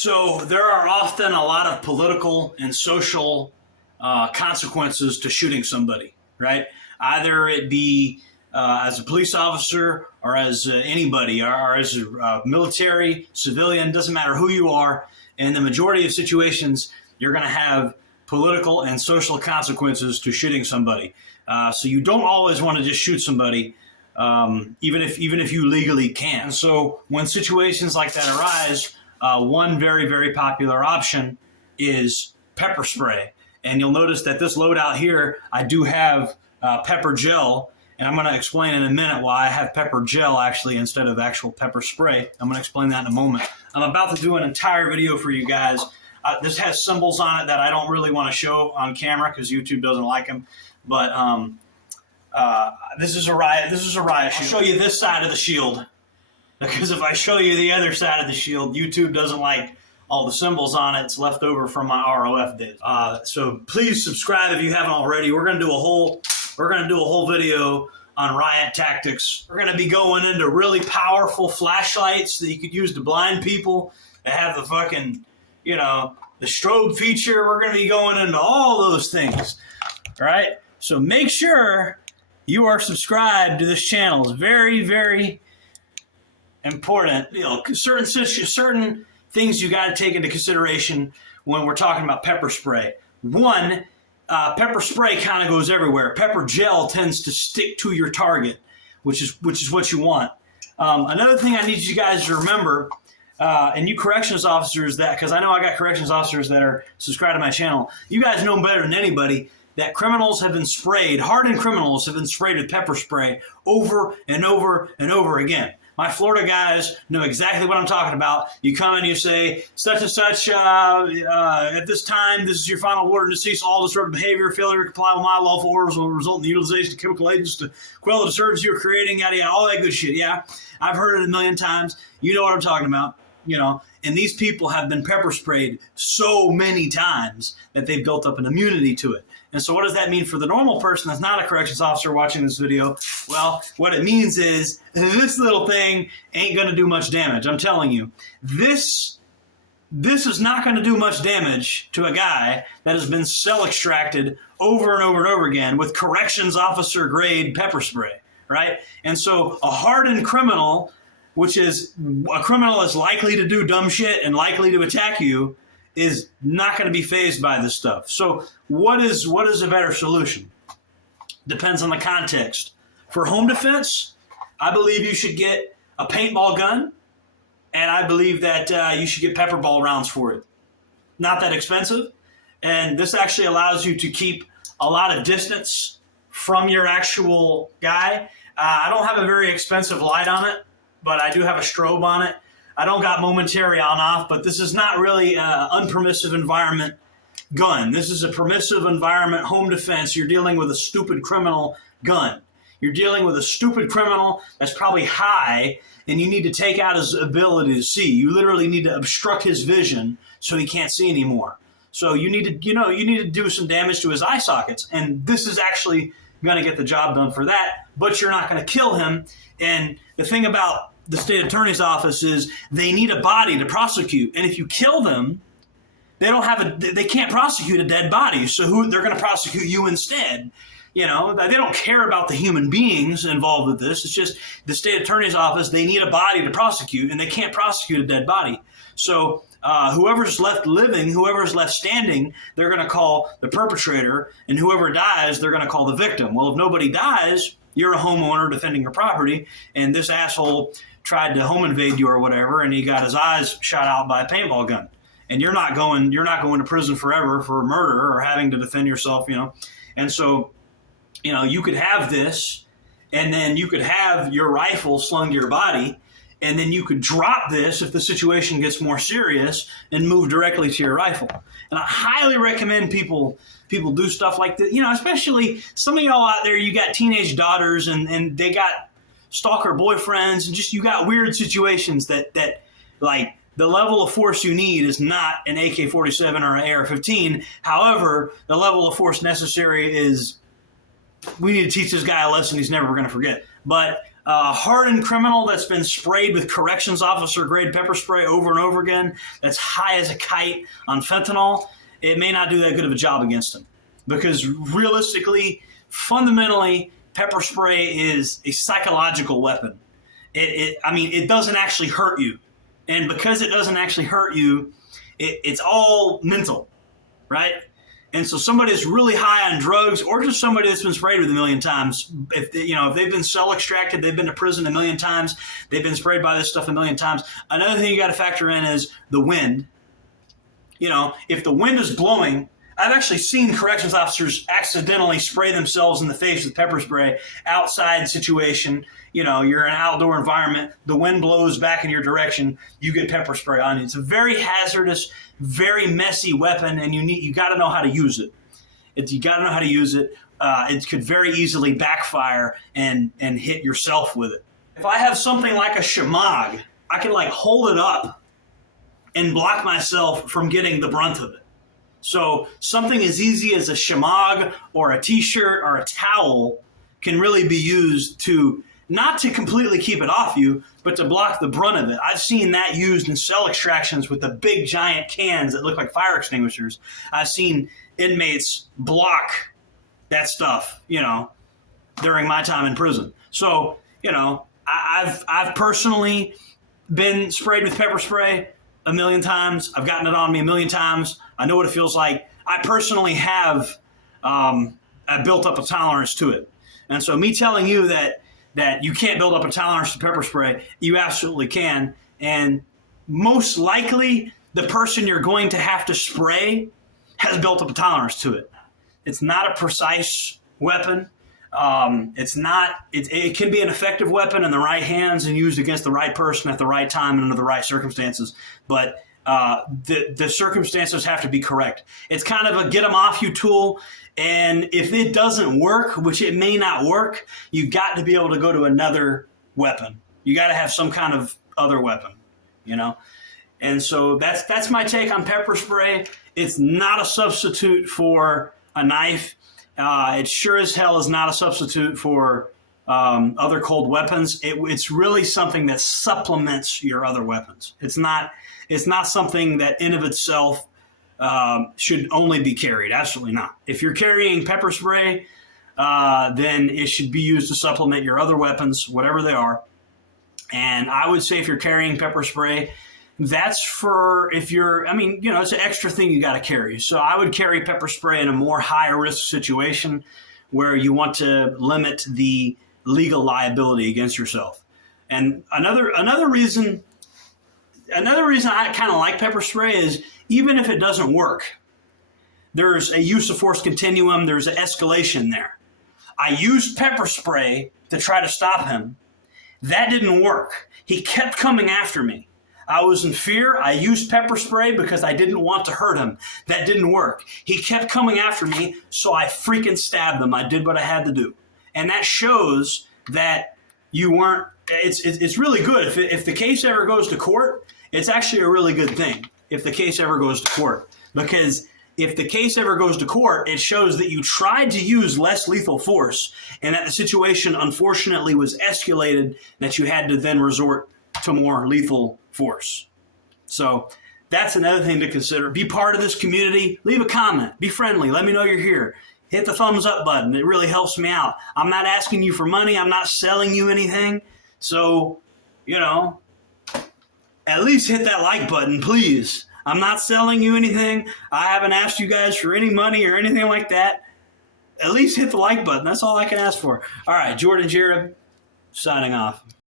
So there are often a lot of political and social consequences to shooting somebody, right? Either it be as a police officer or as anybody, or as a military, civilian, doesn't matter who you are. In the majority of situations, you're going to have political and social consequences to shooting somebody. So you don't always want to just shoot somebody, even if you legally can. So when situations like that arise, one very, very popular option is pepper spray. And you'll notice that this loadout here, I do have pepper gel, and I'm going to explain in a minute why I have pepper gel actually instead of actual pepper spray. I'm going to explain that in a moment. I'm about to do an entire video for you guys. This has symbols on it that I don't really want to show on camera because YouTube doesn't like them. But this is a riot. This is a riot shield. I'll show you this side of the shield, because if I show you the other side of the shield, YouTube doesn't like all the symbols on it. It's left over from my ROF days. So please subscribe if you haven't already. We're gonna do a whole video on riot tactics. We're gonna be going into really powerful flashlights that you could use to blind people, that have the fucking, you know, the strobe feature. We're gonna be going into all those things, right? So make sure you are subscribed to this channel. It's very, very important. You know, certain things you got to take into consideration when we're talking about pepper spray. One, pepper spray kind of goes everywhere. Pepper gel tends to stick to your target, which is what you want. Another thing I need you guys to remember, and you corrections officers, that, because I know I got corrections officers that are subscribed to my channel, you guys know better than anybody that criminals have been sprayed, hardened criminals have been sprayed with pepper spray over and over and over again. My Florida guys know exactly what I'm talking about. You come and you say, such and such, at this time, this is your final order to cease all disruptive behavior. Failure to comply with my lawful orders will result in the utilization of chemical agents to quell the disturbance you're creating, yada, yada, all that good shit. Yeah, I've heard it a million times. You know what I'm talking about, you know. And these people have been pepper sprayed so many times that they've built up an immunity to it. And so what does that mean for the normal person that's not a corrections officer watching this video? Well, what it means is this little thing ain't going to do much damage. I'm telling you, this is not going to do much damage to a guy that has been cell extracted over and over and over again with corrections officer grade pepper spray, right? And so a hardened criminal, which is a criminal that's likely to do dumb shit and likely to attack you, is not going to be fazed by this stuff. So what is a better solution? Depends on the context. For home defense, I believe you should get a paintball gun, and I believe that you should get pepper ball rounds for it. Not that expensive, and this actually allows you to keep a lot of distance from your actual guy. I don't have a very expensive light on it, but I do have a strobe on it. I don't got momentary on-off, but this is not really an unpermissive environment gun. This is a permissive environment home defense. You're dealing with a stupid criminal gun. You're dealing with a stupid criminal that's probably high, and you need to take out his ability to see. You literally need to obstruct his vision so he can't see anymore. So you need to do some damage to his eye sockets, and this is actually going to get the job done for that, but you're not going to kill him. And the thing about the state attorney's office is they need a body to prosecute, and if you kill them, they can't prosecute a dead body. So they're going to prosecute you instead. You know, they don't care about the human beings involved with this. It's just the state attorney's office. They need a body to prosecute, and they can't prosecute a dead body. So whoever's left living, whoever's left standing, they're going to call the perpetrator, and whoever dies, they're going to call the victim. Well, if nobody dies, you're a homeowner defending your property, and this asshole tried to home invade you or whatever, and he got his eyes shot out by a paintball gun. And you're not going to prison forever for murder or having to defend yourself, you know. And so, you know, you could have this, and then you could have your rifle slung to your body, and then you could drop this if the situation gets more serious and move directly to your rifle. And I highly recommend people do stuff like this, you know, especially some of y'all out there, you got teenage daughters and they got stalker boyfriends, and just you got weird situations that like the level of force you need is not an AK-47 or an AR-15. However, the level of force necessary is, we need to teach this guy a lesson he's never going to forget. But A hardened criminal that's been sprayed with corrections officer grade pepper spray over and over again, that's high as a kite on fentanyl, it may not do that good of a job against him. Because realistically, fundamentally, pepper spray is a psychological weapon. It doesn't actually hurt you. And because it doesn't actually hurt you, it's all mental, right? And so somebody that's really high on drugs, or just somebody that's been sprayed with a million times, if they've been cell extracted, they've been to prison a million times, they've been sprayed by this stuff a million times. Another thing you got to factor in is the wind. If the wind is blowing, I've actually seen corrections officers accidentally spray themselves in the face with pepper spray outside situation. You're in an outdoor environment, the wind blows back in your direction, you get pepper spray on you. It's a very hazardous, very messy weapon, and you got to know how to use it. You got to know how to use it. It could very easily backfire and hit yourself with it. If I have something like a shamag, I can hold it up and block myself from getting the brunt of it. So something as easy as a shamag or a t-shirt or a towel can really be used to, not to completely keep it off you, but to block the brunt of it. I've seen that used in cell extractions with the big giant cans that look like fire extinguishers. I've seen inmates block that stuff, during my time in prison. So, I've personally been sprayed with pepper spray a million times. I've gotten it on me a million times. I know what it feels like. I personally have built up a tolerance to it. And so me telling you that you can't build up a tolerance to pepper spray, you absolutely can. And most likely the person you're going to have to spray has built up a tolerance to it. It's not a precise weapon. It can be an effective weapon in the right hands and used against the right person at the right time and under the right circumstances. But the circumstances have to be correct. It's kind of a get them off you tool. And if it doesn't work, which it may not work, you got to be able to go to another weapon. You got to have some kind of other weapon, And so that's my take on pepper spray. It's not a substitute for a knife. It sure as hell is not a substitute for other cold weapons. It's really something that supplements your other weapons. It's not something that in of itself should only be carried. Absolutely not. If you're carrying pepper spray, then it should be used to supplement your other weapons, whatever they are. And I would say if you're carrying pepper spray, that's for if you're, it's an extra thing you got to carry. So I would carry pepper spray in a more high risk situation where you want to limit the legal liability against yourself. And another reason I kind of like pepper spray is even if it doesn't work, there's a use of force continuum. There's an escalation there. I used pepper spray to try to stop him. That didn't work. He kept coming after me. I was in fear. I used pepper spray because I didn't want to hurt him. That didn't work. He kept coming after me, so I freaking stabbed him. I did what I had to do. And that shows that you weren't, it's really good. If the case ever goes to court, it's actually a really good thing if the case ever goes to court. Because if the case ever goes to court, it shows that you tried to use less lethal force and that the situation unfortunately was escalated, that you had to then resort to more lethal force. So that's another thing to consider. Be part of this community. Leave a comment. Be friendly. Let me know you're here. Hit the thumbs up button. It really helps me out. I'm not asking you for money. I'm not selling you anything. So, at least hit that like button, please. I'm not selling you anything. I haven't asked you guys for any money or anything like that. At least hit the like button. That's all I can ask for. All right, Jordan Jared, signing off.